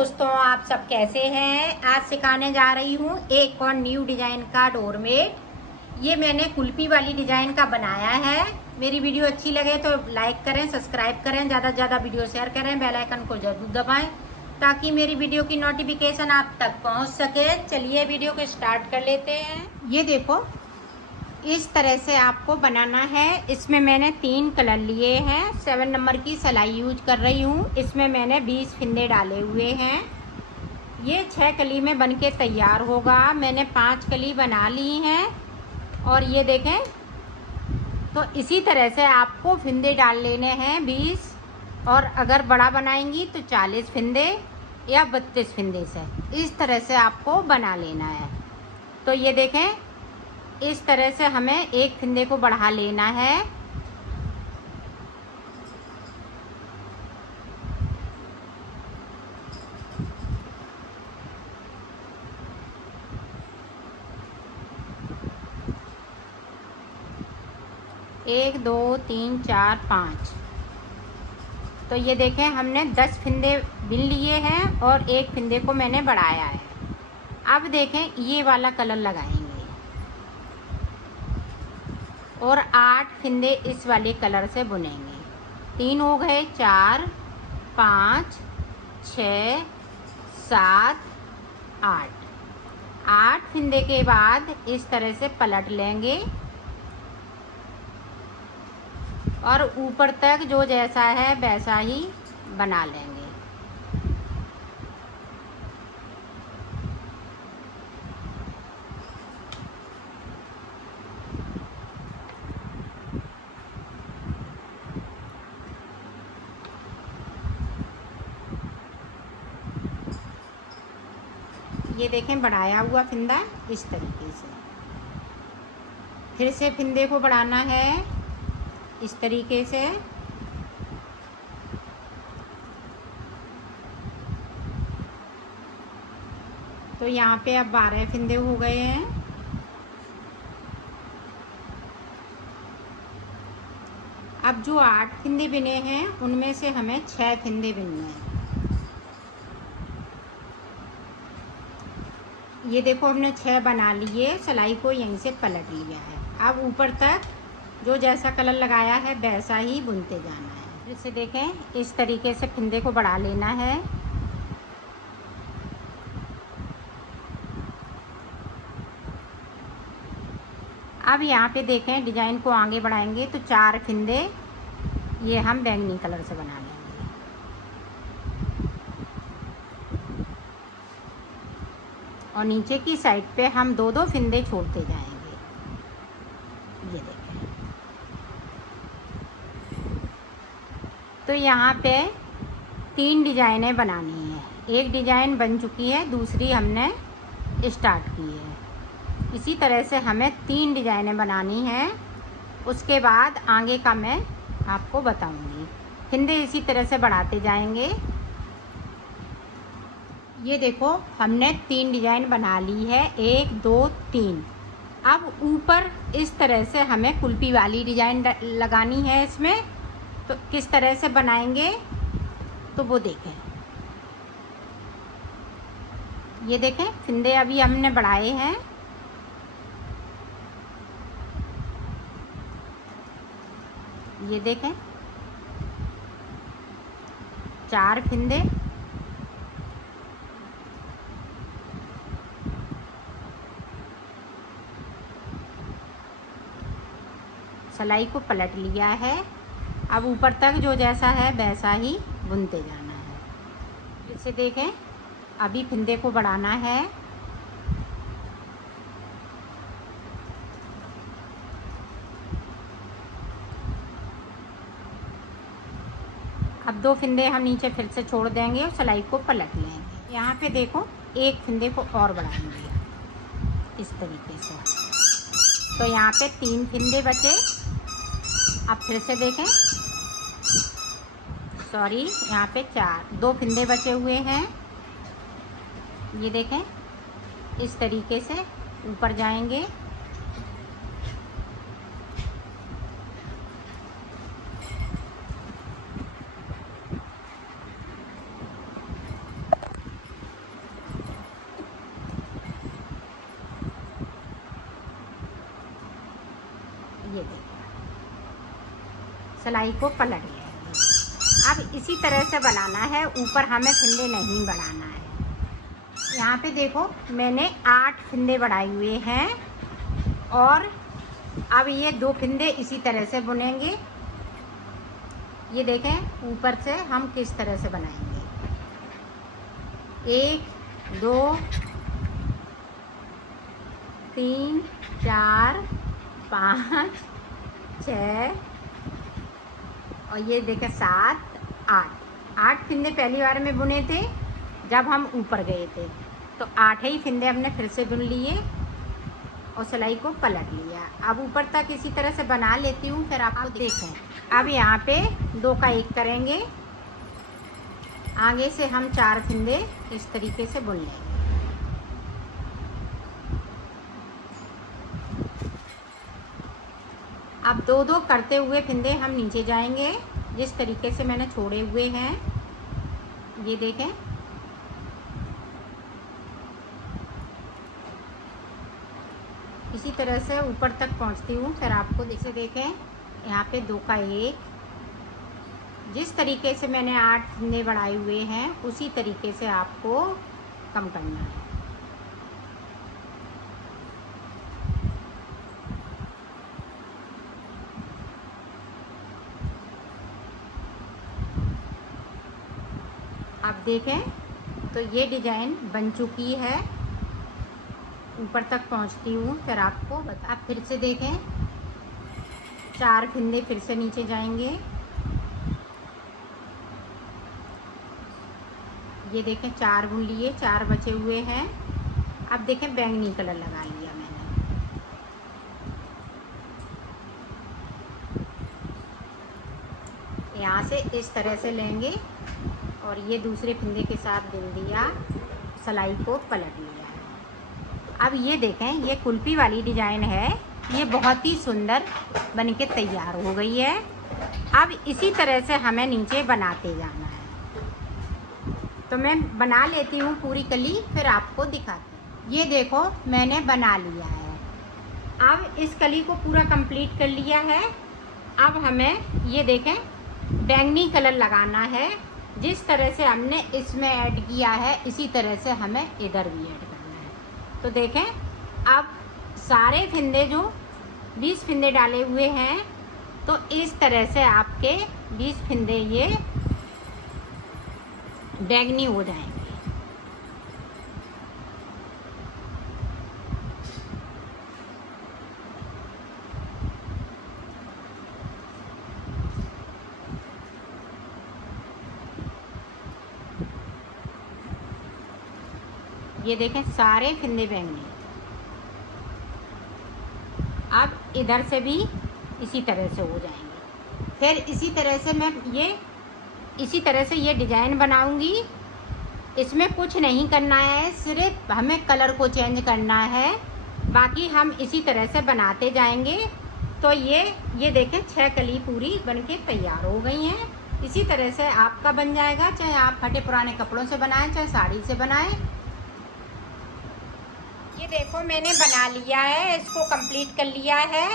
दोस्तों, आप सब कैसे हैं। आज सिखाने जा रही हूँ एक और न्यू डिजाइन का डोरमेट। ये मैंने कुल्फी वाली डिजाइन का बनाया है। मेरी वीडियो अच्छी लगे तो लाइक करें, सब्सक्राइब करें, ज्यादा से ज्यादा वीडियो शेयर करें, बेल आइकन को जरूर दबाएं ताकि मेरी वीडियो की नोटिफिकेशन आप तक पहुंच सके। चलिए वीडियो को स्टार्ट कर लेते हैं। ये देखो, इस तरह से आपको बनाना है। इसमें मैंने 3 कलर लिए हैं। 7 नंबर की सिलाई यूज कर रही हूँ। इसमें मैंने 20 फिंदे डाले हुए हैं। ये 6 कली में बनके तैयार होगा। मैंने 5 कली बना ली हैं और ये देखें, तो इसी तरह से आपको फिंदे डाल लेने हैं 20, और अगर बड़ा बनाएंगी तो 40 फिंदे या 32 फिंदे से इस तरह से आपको बना लेना है। तो ये देखें, इस तरह से हमें एक फिंदे को बढ़ा लेना है। एक, 2, 3, 4, 5। तो ये देखें, हमने 10 फिंदे बिन लिए हैं और एक फिंदे को मैंने बढ़ाया है। अब देखें, ये वाला कलर लगाएंगे और 8 फिंदे इस वाले कलर से बुनेंगे। 3 हो गए, 4, 5, 6, 7, 8। 8 फिंदे के बाद इस तरह से पलट लेंगे और ऊपर तक जो जैसा है वैसा ही बना लेंगे। ये देखें, बढ़ाया हुआ फिंदा इस तरीके से। फिर से फिंदे को बढ़ाना है इस तरीके से। तो यहाँ पे अब 12 फिंदे हो गए हैं। अब जो 8 फिंदे बिने हैं उनमें से हमें 6 फिंदे बिनने हैं। ये देखो, हमने 6 बना लिए। सिलाई को यहीं से पलट लिया है। अब ऊपर तक जो जैसा कलर लगाया है वैसा ही बुनते जाना है। फिर से देखें, इस तरीके से फिंदे को बढ़ा लेना है। अब यहाँ पे देखें, डिजाइन को आगे बढ़ाएंगे तो 4 फिंदे ये हम बैंगनी कलर से बना लेंगे। और नीचे की साइड पे हम 2-2 फिंदे छोड़ते जाएंगे। ये देखें, तो यहाँ पे 3 डिजाइनें बनानी है। एक डिजाइन बन चुकी है, दूसरी हमने स्टार्ट की है। इसी तरह से हमें 3 डिजाइनें बनानी हैं। उसके बाद आगे का मैं आपको बताऊंगी। फिंदे इसी तरह से बढ़ाते जाएंगे। ये देखो, हमने 3 डिजाइन बना ली है, 1, 2, 3। अब ऊपर इस तरह से हमें कुल्फी वाली डिजाइन लगानी है। इसमें तो किस तरह से बनाएंगे तो वो देखें। ये देखें, फिंदे अभी हमने बढ़ाए हैं। ये देखें, 4 फिंदे। सिलाई को पलट लिया है। अब ऊपर तक जो जैसा है वैसा ही बुनते जाना है। फिर से देखें, अभी फिंदे को बढ़ाना है। अब 2 फिंदे हम नीचे फिर से छोड़ देंगे और सिलाई को पलट लेंगे। यहाँ पे देखो, एक फिंदे को और बढ़ाएंगे इस तरीके से। तो यहाँ पे 3 फिंदे बचे। अब फिर से देखें, सॉरी, यहाँ पे 2 फिंदे बचे हुए हैं। ये देखें, इस तरीके से ऊपर जाएंगे। सिलाई को पलट लेंगे। अब इसी तरह से बनाना है, ऊपर हमें फंदे नहीं बढ़ाना है। यहाँ पे देखो मैंने 8 फंदे बढ़ाए हुए हैं और अब ये 2 फंदे इसी तरह से बुनेंगे। ये देखें ऊपर से हम किस तरह से बनाएंगे। 1 2 3 4 5 6 और ये देखें 7 8 फंदे पहली बार में बुने थे जब हम ऊपर गए थे, तो 8 ही फंदे हमने फिर से बुन लिए और सिलाई को पलट लिया। अब ऊपर तक इसी तरह से बना लेती हूँ, फिर आपको देखें। अब यहाँ पे 2 का 1 करेंगे, आगे से हम 4 फंदे इस तरीके से बुन लेंगे। अब 2-2 करते हुए फंदे हम नीचे जाएंगे जिस तरीके से मैंने छोड़े हुए हैं। ये देखें इसी तरह से ऊपर तक पहुंचती हूँ, फिर आपको जैसे देखें यहाँ पे 2 का 1, जिस तरीके से मैंने 8 फंदे बढ़ाए हुए हैं उसी तरीके से आपको कम करना है। आप देखें तो ये डिजाइन बन चुकी है, ऊपर तक पहुंचती हूँ, फिर आपको बता। आप फिर से देखें 4 फंदे फिर से नीचे जाएंगे। ये देखें 4 बुन लिए, 4 बचे हुए हैं। अब देखें बैंगनी कलर लगा लिया मैंने। यहाँ से इस तरह से लेंगे और ये दूसरे फंदे के साथ बुन दिया, सिलाई को पलट लिया। अब ये देखें ये कुल्फी वाली डिजाइन है, ये बहुत ही सुंदर बनके तैयार हो गई है। अब इसी तरह से हमें नीचे बनाते जाना है, तो मैं बना लेती हूँ पूरी कली, फिर आपको दिखाती हूँ। ये देखो मैंने बना लिया है। अब इस कली को पूरा कंप्लीट कर लिया है। अब हमें ये देखें बैंगनी कलर लगाना है, जिस तरह से हमने इसमें ऐड किया है इसी तरह से हमें इधर भी ऐड करना है। तो देखें अब सारे फंदे जो 20 फंदे डाले हुए हैं, तो इस तरह से आपके 20 फंदे ये बैंगनी हो जाएंगे। ये देखें सारे फंदे बैंगनी। अब इधर से भी इसी तरह से हो जाएंगे। फिर इसी तरह से मैं इसी तरह से ये डिजाइन बनाऊंगी। इसमें कुछ नहीं करना है, सिर्फ हमें कलर को चेंज करना है, बाकी हम इसी तरह से बनाते जाएंगे। तो ये देखें 6 कली पूरी बनके तैयार हो गई हैं। इसी तरह से आपका बन जाएगा, चाहे आप फटे पुराने कपड़ों से बनाएं चाहे साड़ी से बनाएं। ये देखो मैंने बना लिया है, इसको कंप्लीट कर लिया है।